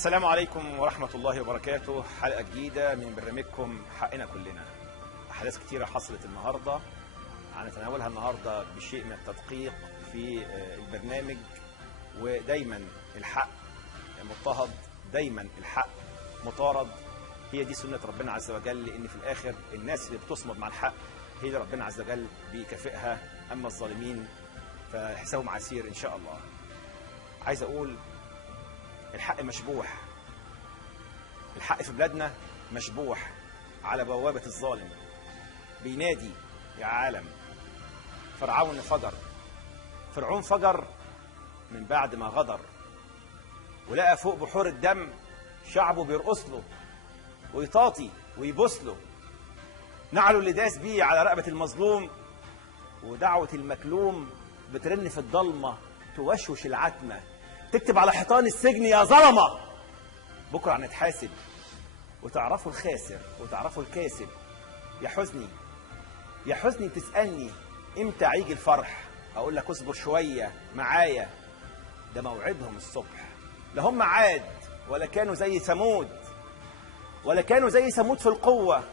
السلام عليكم ورحمة الله وبركاته. حلقة جديدة من برنامجكم حقنا كلنا. أحداث كتيرة حصلت النهاردة هنتناولها النهاردة بشيء من التدقيق في البرنامج. ودايما الحق مضطهد، دايما الحق مطارد. هي دي سنة ربنا عز وجل، لأن في الآخر الناس اللي بتصمد مع الحق هي اللي ربنا عز وجل بيكافئها، أما الظالمين فحسابهم عسير إن شاء الله. عايز أقول الحق مشبوح، الحق في بلادنا مشبوح على بوابة الظالم، بينادي يا عالم. فرعون فجر، فرعون فجر من بعد ما غدر، ولقى فوق بحور الدم شعبه بيرقص له ويطاطي ويبوس له، نعله اللي داس بيه على رقبة المظلوم، ودعوة المكلوم بترن في الضلمة توشوش العتمة، تكتب على حيطان السجن يا ظلمة بكرة هنتحاسب، وتعرفوا الخاسر وتعرفوا الكاسب. يا حزني يا حزني تسألني امتى هيجي الفرح، اقول لك اصبر شوية معايا، ده موعدهم الصبح. لا هم عاد ولا كانوا زي ثمود، ولا كانوا زي ثمود في القوة،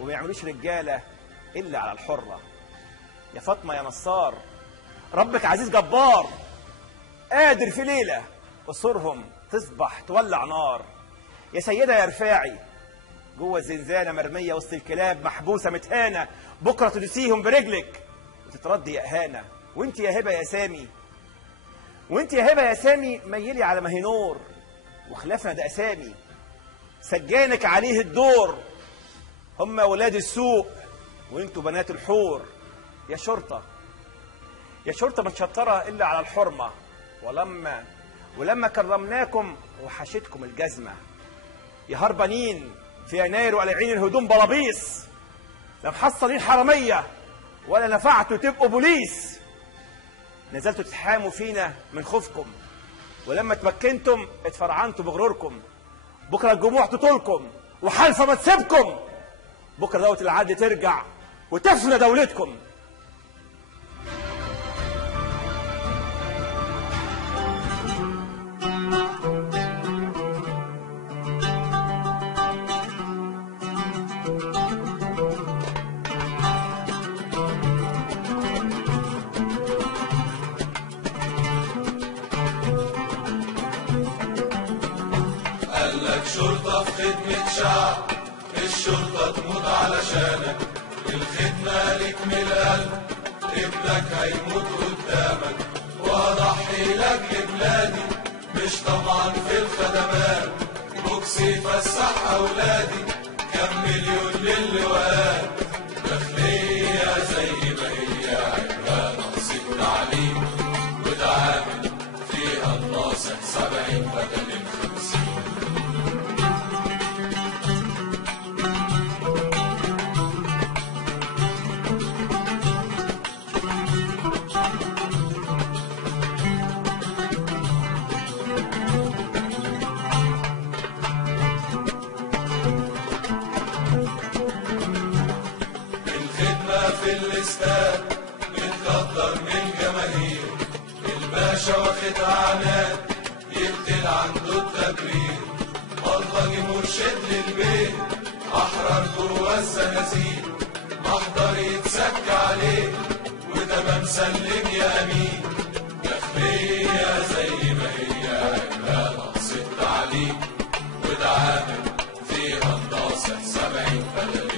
وما يعملوش رجالة إلا على الحرة. يا فاطمة يا نصار ربك عزيز جبار، قادر في ليلة قصورهم تصبح تولع نار. يا سيدة يا رفاعي جوه الزنزانة مرمية وسط الكلاب محبوسة متهانة، بكرة تدسيهم برجلك وتتردي يا إهانة. وانت يا هبة يا سامي، وانت يا هبة يا سامي ميلي على ما هي نور، وخلافنا ده أسامي سجانك عليه الدور. هم ولاد السوق وانتوا بنات الحور. يا شرطة يا شرطة متشطرة إلا على الحرمة، ولما كرمناكم وحشتكم الجزمة. يا هربانين في يناير وعلى عين الهدوم بلابيس، لا محصلين حرامية ولا نفعتوا تبقوا بوليس. نزلتوا تتحاموا فينا من خوفكم، ولما تمكنتم اتفرعنتوا بغروركم. بكرة الجموع تطولكم وحالفة ما تسيبكم، بكرة دولة العدل ترجع وتفنى دولتكم. قالك شرطة في خدمة شعب، الشرطة تموت علشانك، الخدمة لك من القلب، ابنك هيموت قدامك، واضحي لك لبلادي مش طمعا في الخدمات، بوكس يفسح اولادي كم مليون للواد، داخلية زي ما هي عبرة نقص التعليم، وتعامل فيها الناصح 70 بدل 50. في الاستاد بتقدر من جماهير، الباشا واخد عناد يقتل عنده التبرير، بلطجي مرشد للبيت احرر جوه الزنازين، محضر يتسك عليه وده مسلم يا امين، داخلية زي ما هي عملة نقص التعليم، وده عامل فيها الناصح 70 بدل